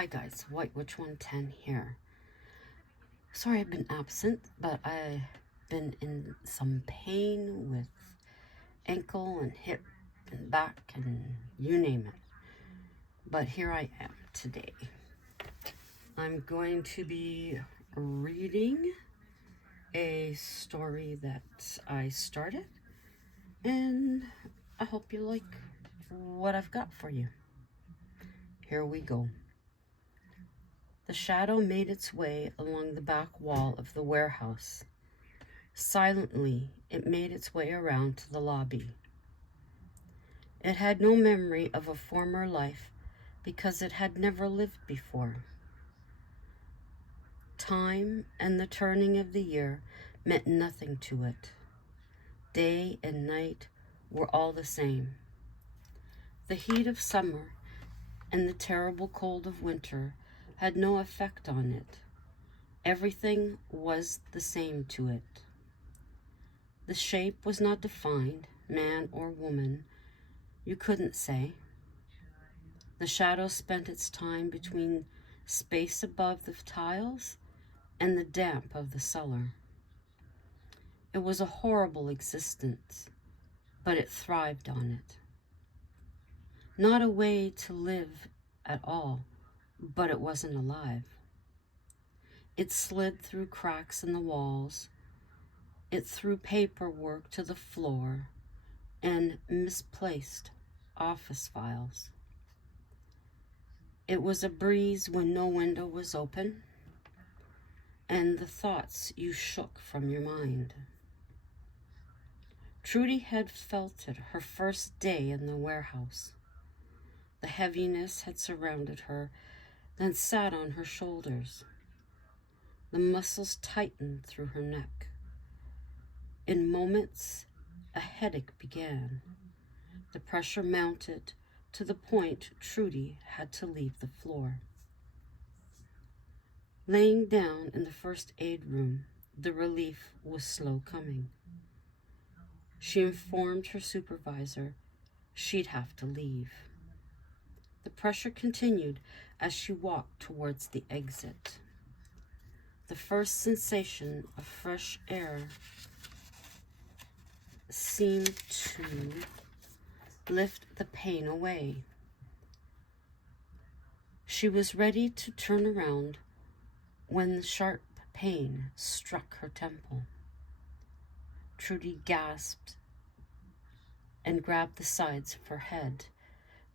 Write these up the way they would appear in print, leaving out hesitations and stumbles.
Hi guys, White Witch 110 here. Sorry I've been absent, but I've been in some pain with ankle and hip and back and you name it. But here I am today. I'm going to be reading a story that I started, and I hope you like what I've got for you. Here we go. The shadow made its way along the back wall of the warehouse. Silently, it made its way around to the lobby. It had no memory of a former life because it had never lived before. Time and the turning of the year meant nothing to it. Day and night were all the same. The heat of summer and the terrible cold of winter had no effect on it. Everything was the same to it. The shape was not defined, man or woman, you couldn't say. The shadow spent its time between space above the tiles and the damp of the cellar. It was a horrible existence, but it thrived on it. Not a way to live at all, but it wasn't alive. It slid through cracks in the walls. It threw paperwork to the floor and misplaced office files. It was a breeze when no window was open, and the thoughts you shook from your mind. Trudy had felt it her first day in the warehouse. The heaviness had surrounded her, then sat on her shoulders. The muscles tightened through her neck. In moments, a headache began. The pressure mounted to the point Trudy had to leave the floor. Laying down in the first aid room, the relief was slow coming. She informed her supervisor she'd have to leave. The pressure continued as she walked towards the exit. The first sensation of fresh air seemed to lift the pain away. She was ready to turn around when the sharp pain struck her temple. Trudy gasped and grabbed the sides of her head,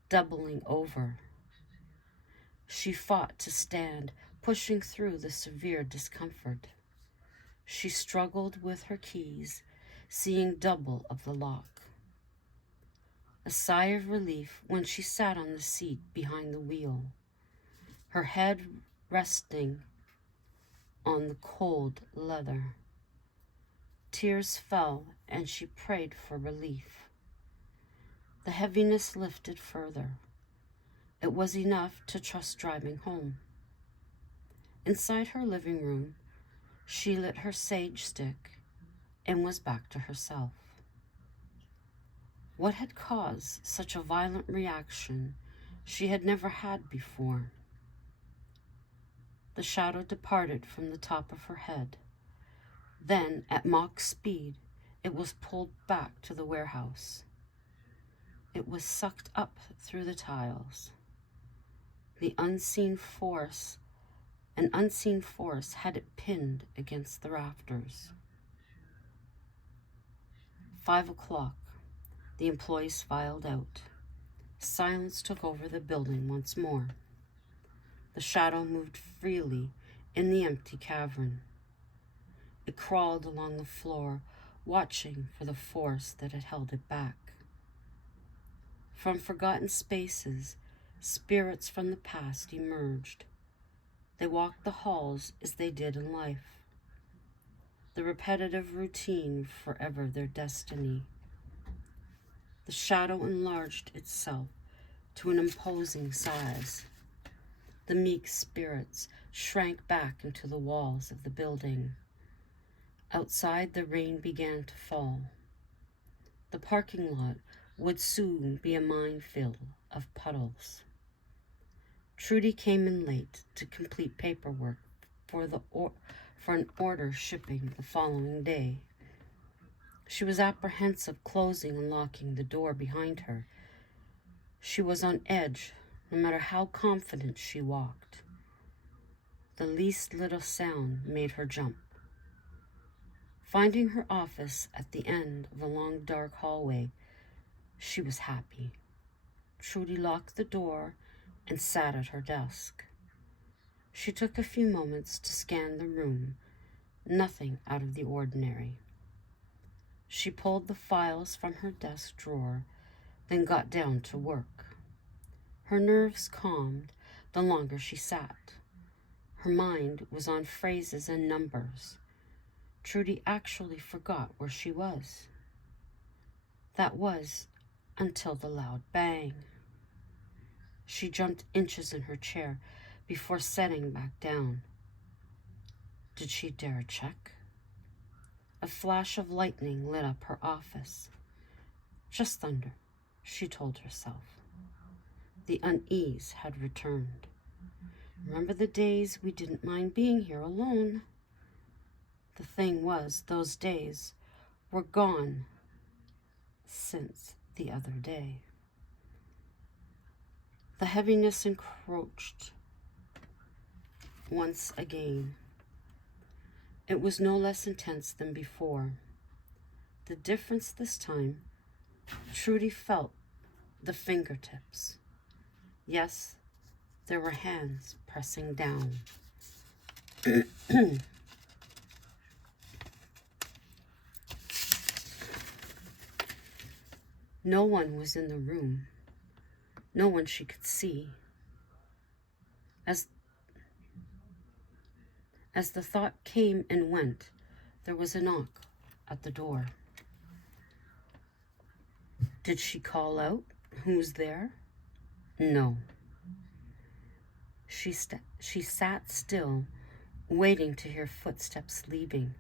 doubling over. She fought to stand, pushing through the severe discomfort. She struggled with her keys, seeing double of the lock. A sigh of relief when she sat on the seat behind the wheel, her head resting on the cold leather. Tears fell and she prayed for relief. The heaviness lifted further. It was enough to trust driving home. Inside her living room, she lit her sage stick and was back to herself. What had caused such a violent reaction she had never had before? The shadow departed from the top of her head. Then, at Mach speed, it was pulled back to the warehouse. It was sucked up through the tiles. An unseen force had it pinned against the rafters. 5 o'clock. The employees filed out. Silence took over the building once more. The shadow moved freely in the empty cavern. It crawled along the floor, watching for the force that had held it back. From forgotten spaces, spirits from the past emerged. They walked the halls as they did in life. The repetitive routine forever their destiny. The shadow enlarged itself to an imposing size. The meek spirits shrank back into the walls of the building. Outside, the rain began to fall. The parking lot would soon be a minefield of puddles. Trudy came in late to complete paperwork for an order shipping the following day. She was apprehensive closing and locking the door behind her. She was on edge, no matter how confident she walked. The least little sound made her jump. Finding her office at the end of a long dark hallway, she was happy. Trudy locked the door and sat at her desk. She took a few moments to scan the room, nothing out of the ordinary. She pulled the files from her desk drawer, then got down to work. Her nerves calmed the longer she sat. Her mind was on phrases and numbers. Trudy actually forgot where she was. That was until the loud bang. She jumped inches in her chair before setting back down. Did she dare check? A flash of lightning lit up her office. Just thunder, she told herself. The unease had returned. Remember the days we didn't mind being here alone? The thing was, those days were gone since the other day. The heaviness encroached once again. It was no less intense than before. The difference this time, Trudy felt the fingertips. Yes, there were hands pressing down. No one was in the room. No one she could see. As the thought came and went, there was a knock at the door. Did she call out? Who's there? No. She sat still, waiting to hear footsteps leaving.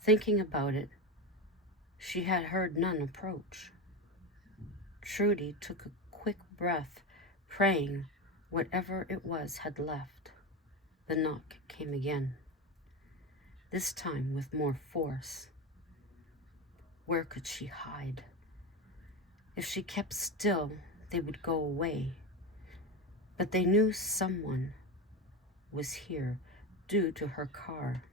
Thinking about it, she had heard none approach. Trudy took a quick breath, praying whatever it was had left. The knock came again, this time with more force. Where could she hide? If she kept still, they would go away. But they knew someone was here due to her car.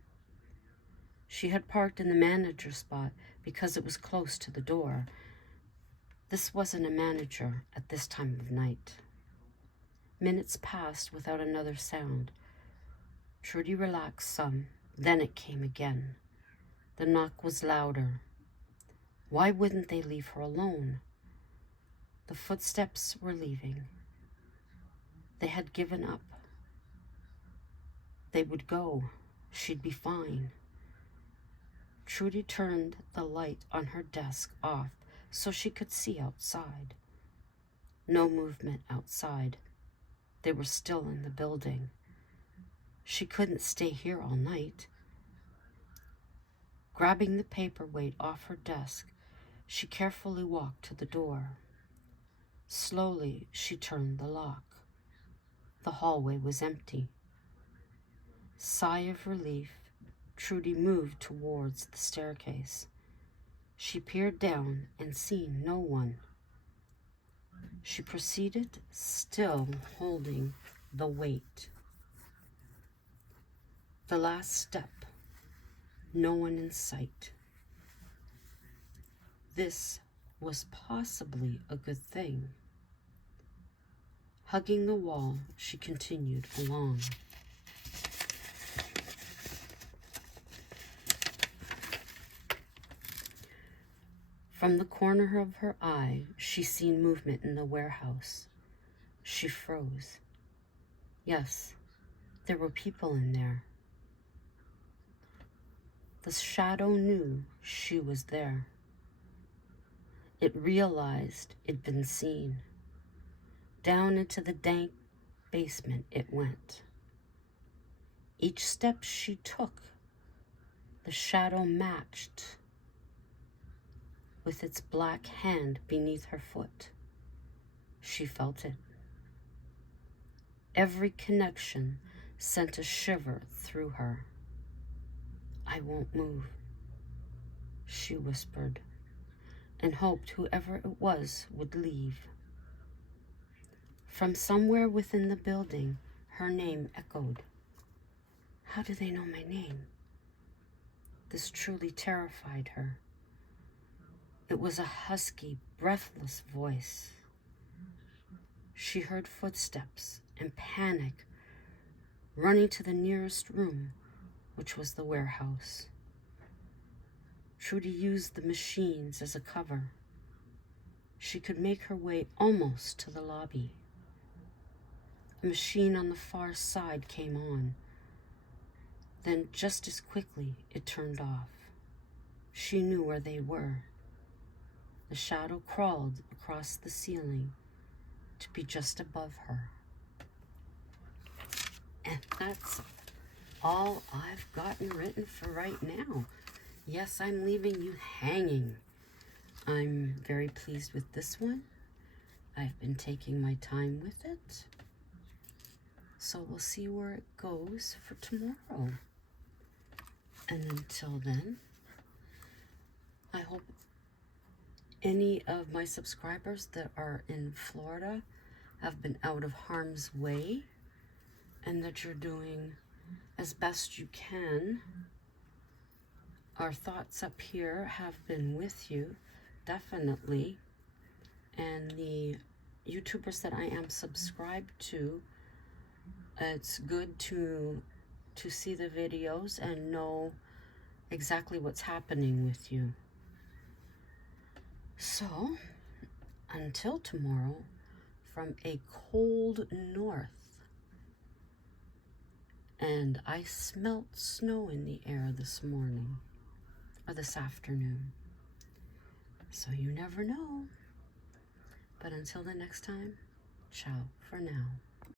She had parked in the manager spot because it was close to the door. This wasn't a manager at this time of night. Minutes passed without another sound. Trudy relaxed some, then it came again. The knock was louder. Why wouldn't they leave her alone? The footsteps were leaving. They had given up. They would go. She'd be fine. Trudy turned the light on her desk off so she could see outside. No movement outside. They were still in the building. She couldn't stay here all night. Grabbing the paperweight off her desk, she carefully walked to the door. Slowly, she turned the lock. The hallway was empty. Sigh of relief, Trudy moved towards the staircase. She peered down and seeing no one. She proceeded, still holding the weight. The last step, no one in sight. This was possibly a good thing. Hugging the wall, she continued along. From the corner of her eye, she seen movement in the warehouse. She froze. Yes, there were people in there. The shadow knew she was there. It realized it'd been seen. Down into the dank basement it went. Each step she took, the shadow matched with its black hand beneath her foot. She felt it. Every connection sent a shiver through her. "I won't move," she whispered, and hoped whoever it was would leave. From somewhere within the building, her name echoed. How do they know my name? This truly terrified her. It was a husky, breathless voice. She heard footsteps and panic, running to the nearest room, which was the warehouse. Trudy used the machines as a cover. She could make her way almost to the lobby. A machine on the far side came on. Then, just as quickly, it turned off. She knew where they were. The shadow crawled across the ceiling to be just above her. And that's all I've gotten written for right now. Yes, I'm leaving you hanging. I'm very pleased with this one. I've been taking my time with it. So we'll see where it goes for tomorrow. And until then, I hope any of my subscribers that are in Florida have been out of harm's way and that you're doing as best you can. Our thoughts up here have been with you, definitely. And the YouTubers that I am subscribed to, it's good to see the videos and know exactly what's happening with you. So, until tomorrow, from a cold north, and I smelt snow in the air this morning, or this afternoon. So you never know. But until the next time, ciao for now.